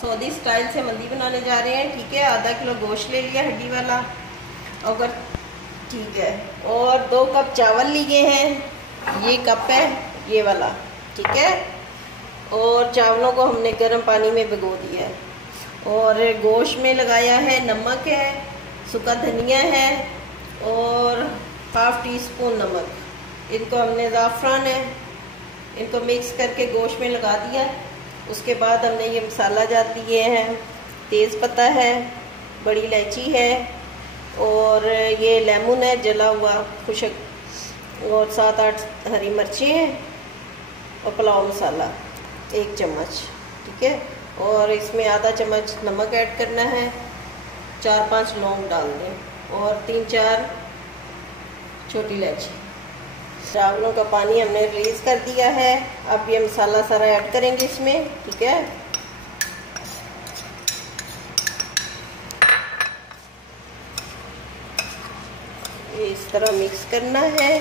Saudi style से मंदी बनाने जा रहे हैं। ठीक है, आधा किलो गोश्त ले लिया हड्डी वाला, अगर ठीक है, और 2 कप चावल लिए हैं, ये कप है ये वाला। ठीक है, और चावलों को हमने गर्म पानी में भिगो दिया है, और गोश्त में लगाया है नमक है, सूखा धनिया है और हाफ टी स्पून नमक। इनको हमने ज़ाफ़रान है, इनको मिक्स करके गोश्त में लगा दिया। उसके बाद हमने ये मसाला जात लिए हैं, तेज़ पत्ता है, बड़ी इलायची है, और ये लेमन है जला हुआ खुशक, और 7-8 हरी मिर्चें हैं, और पुलाव मसाला 1 चम्मच। ठीक है, और इसमें आधा चम्मच नमक ऐड करना है, 4-5 लौंग डाल दें, और 3-4 छोटी इलायची। चावलों का पानी हमने रिलीज़ कर दिया है। अब ये मसाला सारा ऐड करेंगे इसमें। ठीक है, ये इस तरह मिक्स करना है।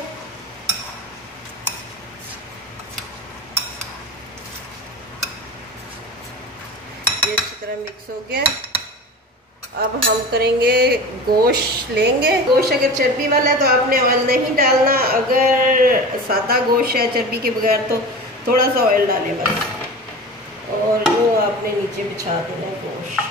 ये अच्छी तरह मिक्स हो गया। अब हम करेंगे, गोश्त लेंगे। गोश्त अगर चर्बी वाला है तो आपने ऑयल नहीं डालना, अगर सादा गोश्त है चर्बी के बगैर तो थोड़ा सा ऑयल डालें बस, और वो आपने नीचे बिछा देना है गोश्त।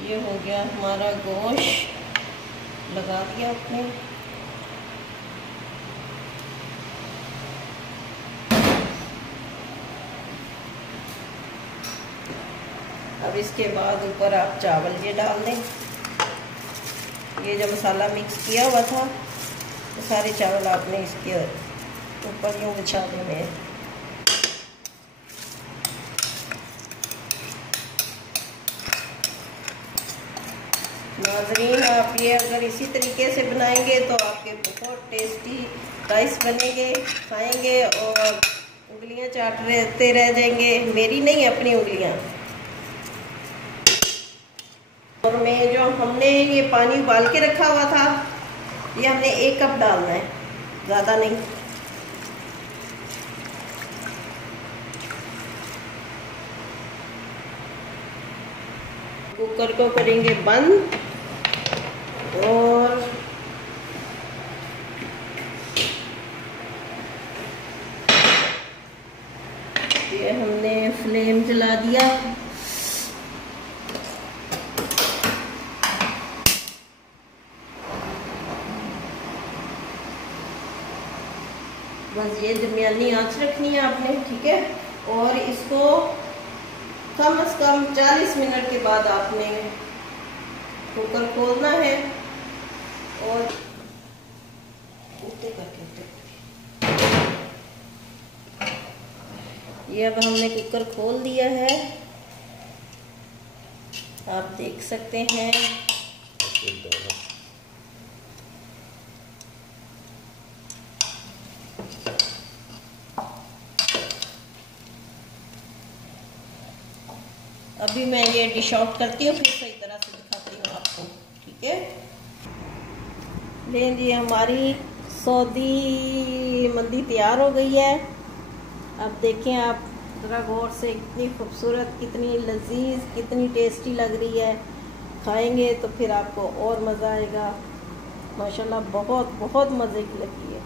ये हो गया हमारा गोश्त, लगा दिया आपने। अब इसके बाद ऊपर आप चावल ये डाल दें। ये जो मसाला मिक्स किया हुआ था तो सारे चावल आपने इसके ऊपर यूँ बिछा देने हैं। नाज़रीन, आप ये अगर इसी तरीके से बनाएंगे तो आपके बहुत टेस्टी राइस बनेंगे, खाएंगे और उंगलियां चाटते रह जाएंगे। मेरी नहीं, अपनी उंगलियां। और मैं जो हमने ये पानी उबाल के रखा हुआ था, ये हमने 1 कप डालना है, ज़्यादा नहीं। कुकर को करेंगे बंद, और ये हमने फ्लेम जला दिया। बस ये दरमियानी आंच रखनी है आपने। ठीक है, और इसको कम से कम 40 मिनट के बाद आपने कुकर खोलना है, और ये अब हमने कुकर खोल दिया है, आप देख सकते हैं। अभी मैं ये डिश आउट करती हूँ, फिर सही तरह से दिखाती हूँ आपको। ठीक है, लें जी, हमारी सऊदी मंदी तैयार हो गई है। अब देखें आप ज़रा गौर से, कितनी खूबसूरत, कितनी लजीज, कितनी टेस्टी लग रही है। खाएंगे तो फिर आपको और मज़ा आएगा। माशाल्लाह बहुत बहुत मज़े की लगी है।